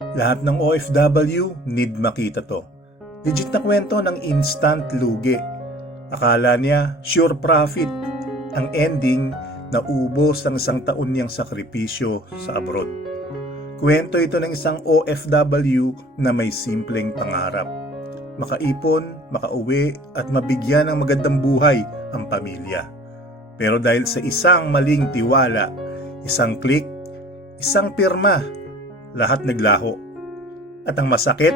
Lahat ng OFW need makita to. Legit na kwento ng instant lugi. Akala niya sure profit. Ang ending, naubos ang isang taon niyang sakripisyo sa abroad. Kwento ito ng isang OFW na may simpleng pangarap. Makaipon, makauwi at mabigyan ng magandang buhay ang pamilya. Pero dahil sa isang maling tiwala, isang click, isang pirma, lahat naglaho. At ang masakit,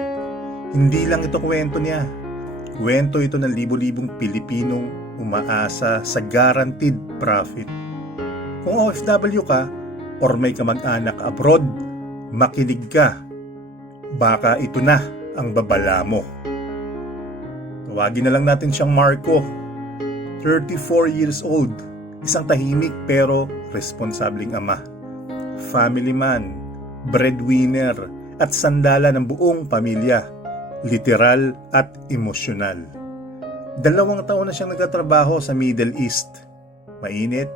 hindi lang ito kwento niya. Kwento ito ng libo-libong Pilipinong umaasa sa guaranteed profit. Kung OFW ka or may kamag-anak abroad, makinig ka. Baka ito na ang babala mo. Tawagin na lang natin siyang Marco. 34 years old, isang tahimik pero responsabling ama. Family man, breadwinner at sandala ng buong pamilya, literal at emosyonal. 2 taon na siyang nagtatrabaho sa Middle East. Mainit,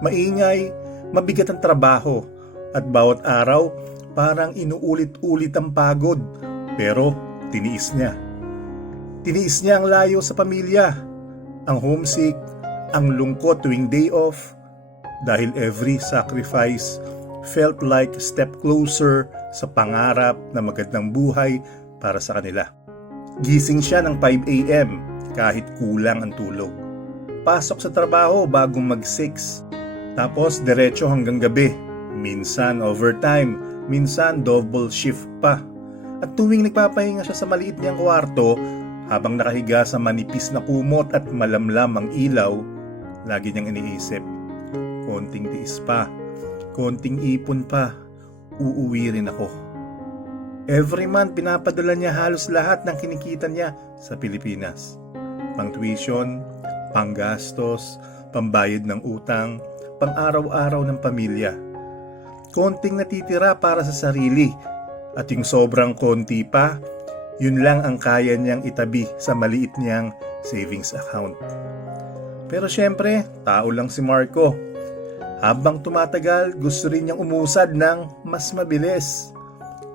maingay, mabigat ang trabaho at bawat araw parang inuulit-ulit ang pagod, pero tiniis niya. Tiniis niya ang layo sa pamilya, ang homesick, ang lungkot tuwing day off, dahil every sacrifice felt like a step closer sa pangarap na magandang buhay para sa kanila. Gising siya ng 5 a.m. kahit kulang ang tulog. Pasok sa trabaho bagong mag-6. Tapos diretso hanggang gabi. Minsan overtime, minsan double shift pa. At tuwing nagpapahinga siya sa maliit niyang kwarto, habang nakahiga sa manipis na kumot at malamlam ang ilaw, lagi niyang iniisip, konting tiis pa, konting ipon pa, uuwi rin ako. Every month, pinapadala niya halos lahat ng kinikita niya sa Pilipinas. Pang tuition, pang gastos, pambayad ng utang, pang araw-araw ng pamilya. Konting natitira para sa sarili, at yung sobrang konti pa, yun lang ang kaya niyang itabi sa maliit niyang savings account. Pero syempre, tao lang si Marco. Habang tumatagal, gusto rin niyang umusad ng mas mabilis.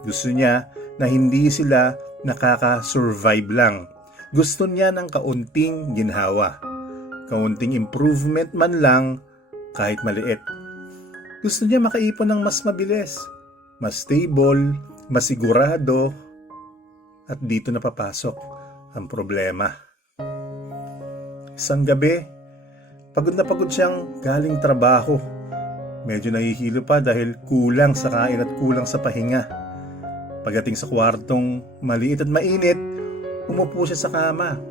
Gusto niya na hindi sila nakaka-survive lang. Gusto niya ng kaunting ginhawa. Kaunting improvement man lang, kahit maliit. Gusto niya makaipon ng mas mabilis, mas stable, mas sigurado. At dito na papasok ang problema. Isang gabi, pagod na pagod siyang galing trabaho. Medyo nahihilo pa dahil kulang sa kain at kulang sa pahinga. Pagdating sa kwartong maliit at mainit, umupo siya sa kama.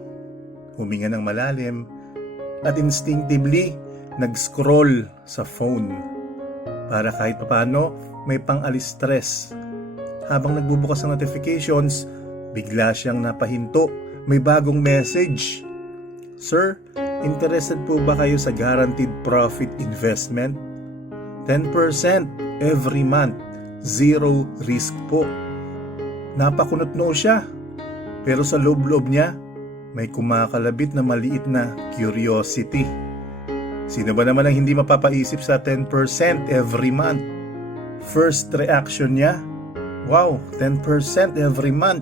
Huminga ng malalim at instinctively nag-scroll sa phone para kahit papano may pang-alis stress. Habang nagbubukas ng notifications, bigla siyang napahinto. May bagong message. Sir, interested po ba kayo sa guaranteed profit investment? 10% every month. Zero risk po. Napakunot-noo siya. Pero sa loob-loob niya, may kumakalabit na maliit na curiosity. Sino ba naman ang hindi mapapaisip sa 10% every month? First reaction niya, wow, 10% every month.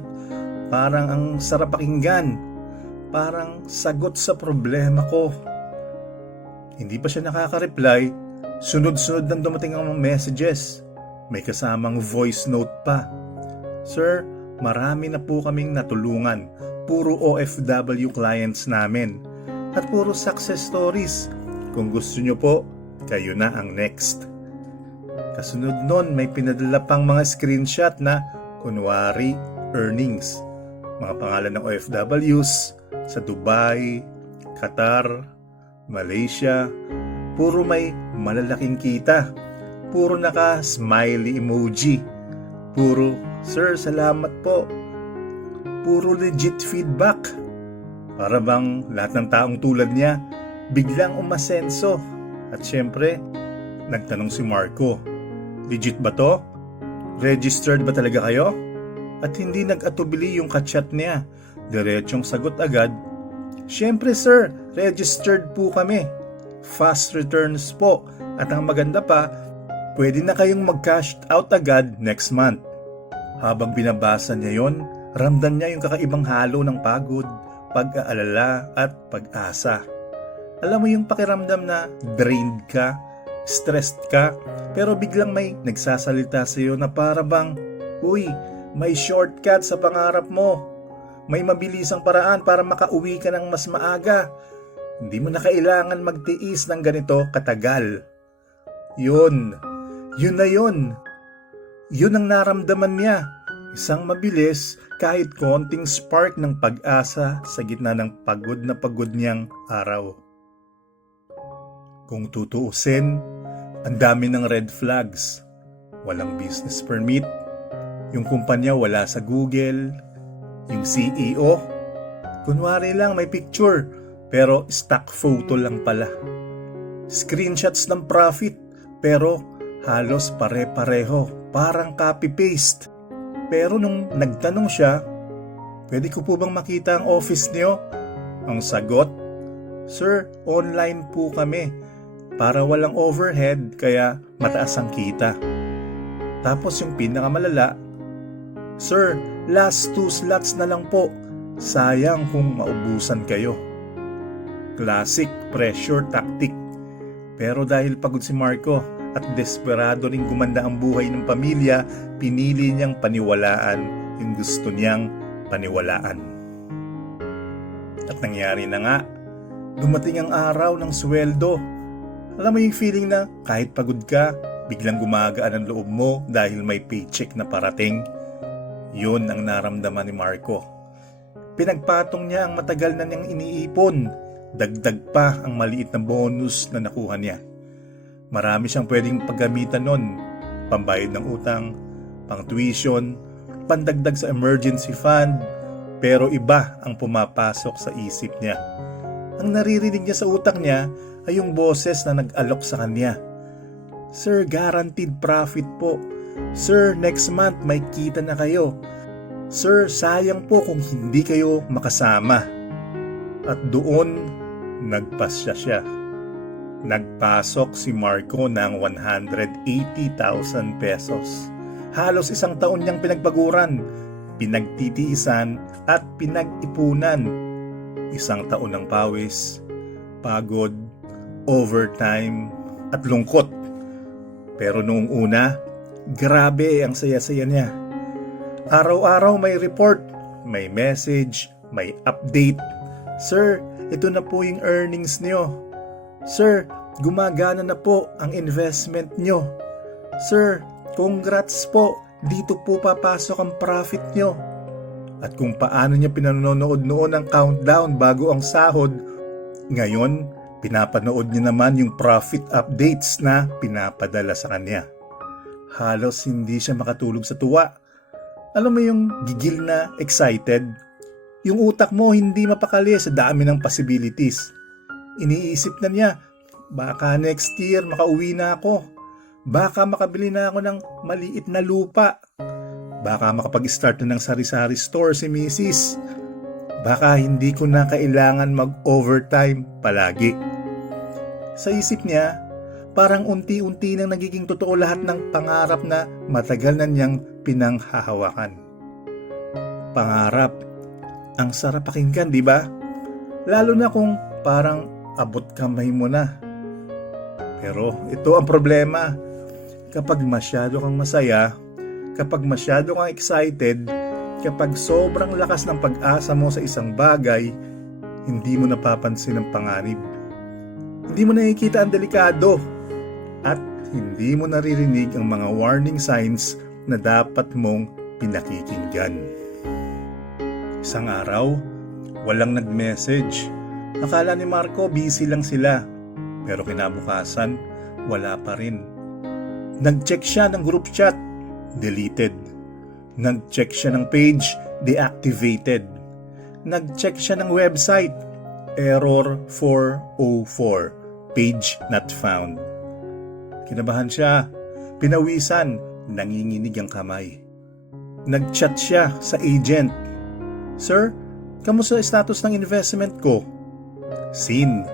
Parang ang sarap pakinggan. Parang sagot sa problema ko. Hindi pa siya nakaka-reply, sunod-sunod nang dumating ang mga messages. May kasamang voice note pa. Sir, marami na po kaming natulungan. Puro OFW clients namin. At puro success stories. Kung gusto nyo po, kayo na ang next. Kasunod nun, may pinadala pang mga screenshot na kunwari earnings. Mga pangalan ng OFWs sa Dubai, Qatar, Malaysia, puro may malalaking kita, puro naka-smiley emoji, puro, sir, salamat po, puro legit feedback. Para bang lahat ng taong tulad niya, biglang umasenso. At syempre, nagtanong si Marco, legit ba to? Registered ba talaga kayo? At hindi nag-atubili yung kachat niya. Diretsong sagot agad, syempre sir, registered po kami. Fast returns po. At ang maganda pa, pwede na kayong mag-cash out agad next month. Habang binabasa niya yon, ramdam niya yung kakaibang halo ng pagod, pag-aalala at pag-asa. Alam mo yung pakiramdam na drained ka, stressed ka, pero biglang may nagsasalita sa iyo na para bang, uy, may shortcut sa pangarap mo. May mabilisang paraan para makauwi ka ng mas maaga. Hindi mo na kailangan magtiis ng ganito katagal. Yun na yun. Yun ang naramdaman niya. Isang mabilis, kahit konting spark ng pag-asa sa gitna ng pagod na pagod niyang araw. Kung tutuusin, ang dami ng red flags. Walang business permit, yung kumpanya wala sa Google, yung CEO, kunwari lang may picture, pero stock photo lang pala. Screenshots ng profit, pero halos pare-pareho, parang copy-paste. Pero nung nagtanong siya, pwede ko po bang makita ang office niyo? Ang sagot, Sir, online po kami. Para walang overhead, kaya mataas ang kita. Tapos yung pinakamalala, Sir, last 2 slots na lang po. Sayang kung maubusan kayo. Classic pressure tactic. Pero dahil pagod si Marco at desperado ring gumanda ang buhay ng pamilya, pinili niyang paniwalaan yung gusto niyang paniwalaan. At nangyari na nga, dumating ang araw ng sweldo. Alam mo yung feeling na kahit pagod ka, biglang gumagaan ang loob mo dahil may paycheck na parating? Yun ang naramdaman ni Marco. Pinagpatong niya ang matagal na niyang iniipon. Dagdag pa ang maliit na bonus na nakuha niya. Marami siyang pwedeng paggamitan nun. Pambayad ng utang, pang tuition, pandagdag sa emergency fund. Pero iba ang pumapasok sa isip niya. Ang naririnig niya sa utak niya ay yung boses na nag-alok sa kanya. Sir, guaranteed profit po. Sir, next month may kita na kayo. Sir, sayang po kung hindi kayo makasama. At doon, nagpasya siya. Nagpasok si Marco ng 180,000 pesos. Halos 1 taon niyang pinagbaguran, pinagtitiisan at pinag-ipunan. 1 taon ng pawis, pagod, overtime at lungkot. Pero noong una, grabe ang saya-saya niya. Araw-araw may report, may message, may update. Sir, ito na po yung earnings niyo. Sir, gumagana na po ang investment niyo. Sir, congrats po, dito po papasok ang profit niyo. At kung paano niya pinanonood noon ang countdown bago ang sahod, ngayon, pinapanood niya naman yung profit updates na pinapadala sa kanya. Halos hindi siya makatulog sa tuwa. Alam mo yung gigil na excited? Yung utak mo hindi mapakali sa dami ng possibilities. Iniisip na niya, baka next year makauwi na ako. Baka makabili na ako ng maliit na lupa. Baka makapag-start na ng sari-sari store si Mrs. Baka hindi ko na kailangan mag-overtime palagi. Sa isip niya, parang unti-unti nang nagiging totoo lahat ng pangarap na matagal na niyang pinanghahawakan. Pangarap, ang sarap pakinggan, di ba? Lalo na kung parang abot kamay mo na. Pero ito ang problema. Kapag masyado kang masaya, kapag masyado kang excited, kapag sobrang lakas ng pag-asa mo sa isang bagay, hindi mo napapansin ang panganib. Hindi mo nakikita ang delikado at hindi mo naririnig ang mga warning signs na dapat mong pinakikinggan. Isang araw, walang nag-message. Akala ni Marco busy lang sila, pero kinabukasan, wala pa rin. Nag-check siya ng group chat, deleted. Nag-check siya ng page, deactivated. Nag-check siya ng website, error 404, page not found. Kinabahan siya, pinawisan, nanginginig ang kamay. Nag-chat siya sa agent. Sir, kamusta status ng investment ko? Sin,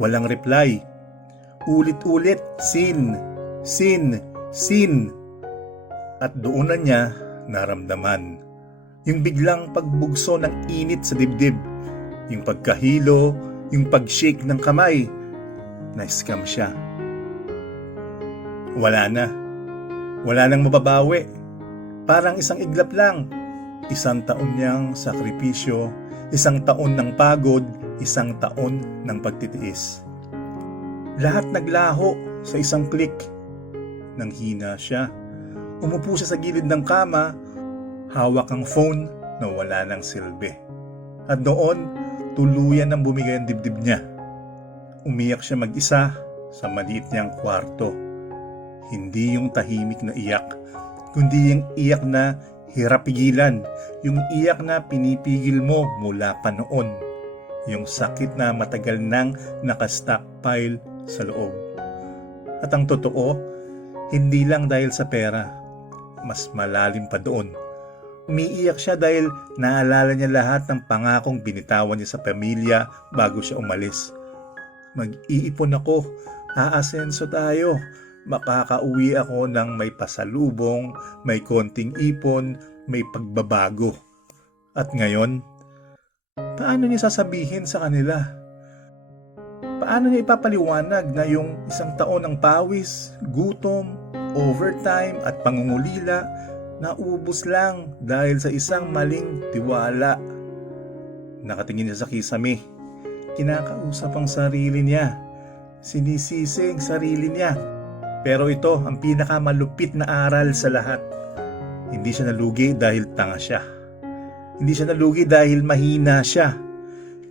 walang reply. Ulit-ulit, sin. At doon na niya naramdaman. Yung biglang pagbugso ng init sa dibdib, yung pagkahilo, yung pag-shake ng kamay, na-scam siya. Wala na. Wala nang mababawi. Parang isang iglap lang. 1 taon niyang sakripisyo, 1 taon ng pagod, 1 taon ng pagtitiis. Lahat naglaho sa isang click. Nanghina siya. Umupo siya sa gilid ng kama, hawak ang phone na wala ng silbi. At noon, tuluyan ang bumigay ang dibdib niya. Umiyak siya mag-isa sa maliit niyang kwarto. Hindi yung tahimik na iyak, kundi yung iyak na hirap pigilan, yung iyak na pinipigil mo mula pa noon, yung sakit na matagal nang nakastockpile sa loob. At ang totoo, hindi lang dahil sa pera, mas malalim pa doon. Umiiyak siya dahil naalala niya lahat ng pangakong binitawan niya sa pamilya bago siya umalis. Mag-iipon ako, aasenso tayo, makakauwi ako ng may pasalubong, may konting ipon, may pagbabago. At ngayon, paano niya sasabihin sa kanila? Paano niya ipapaliwanag na yung 1 taon ng pawis, gutom, overtime at pangungulila naubos lang dahil sa isang maling tiwala? Nakatingin siya sa kisame, kinakausap ang sarili niya, sinisisi ang sarili niya. Pero ito ang pinakamalupit na aral sa lahat. Hindi siya nalugi dahil tanga siya. Hindi siya nalugi dahil mahina siya.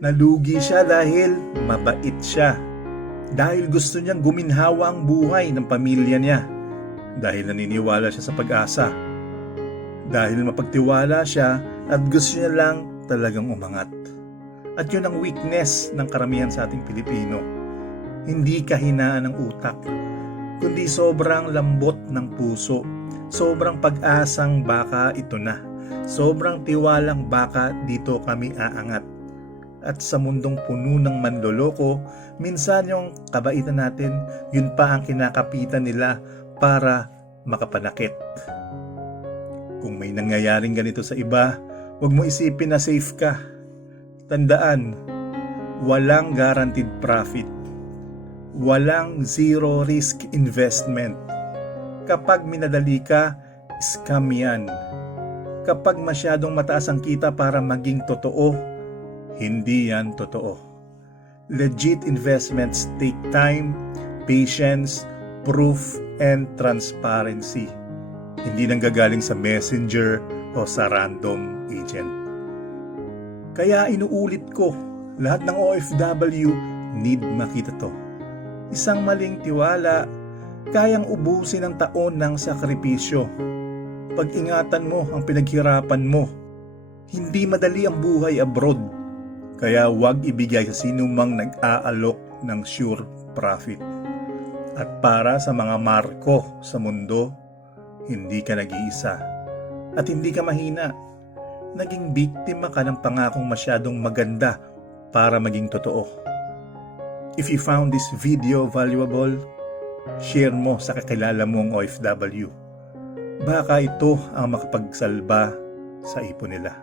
Nalugi siya dahil mabait siya. Dahil gusto niyang guminhawa ang buhay ng pamilya niya. Dahil naniniwala siya sa pag-asa. Dahil mapagtiwala siya at gusto niya lang talagang umangat. At yun ang weakness ng karamihan sa ating Pilipino. Hindi kahinaan ng utak, kundi sobrang lambot ng puso, sobrang pag-asang baka ito na, sobrang tiwalang baka dito kami aangat. At sa mundong puno ng manloloko, minsan yung kabaitan natin, yun pa ang kinakapitan nila para makapanakit. Kung may nangyayaring ganito sa iba, huwag mo isipin na safe ka. Tandaan, walang guaranteed profit. Walang zero risk investment. Kapag minadali ka, scam yan. Kapag masyadong mataas ang kita para maging totoo, hindi yan totoo. Legit investments take time, patience, proof, and transparency. Hindi nanggagaling sa messenger o sa random agent. Kaya inuulit ko, lahat ng OFW need makita to. Isang maling tiwala, kayang ubusin ang taon ng sakripisyo. Pag-ingatan mo ang pinaghirapan mo. Hindi madali ang buhay abroad, kaya huwag ibigay sa sinumang nag-aalok ng sure profit. At para sa mga Marco sa mundo, hindi ka nag-iisa. At hindi ka mahina. Naging biktima ka ng pangakong masyadong maganda para maging totoo. If you found this video valuable, share mo sa kakilala mong OFW. Baka ito ang makapagsalba sa ipon nila.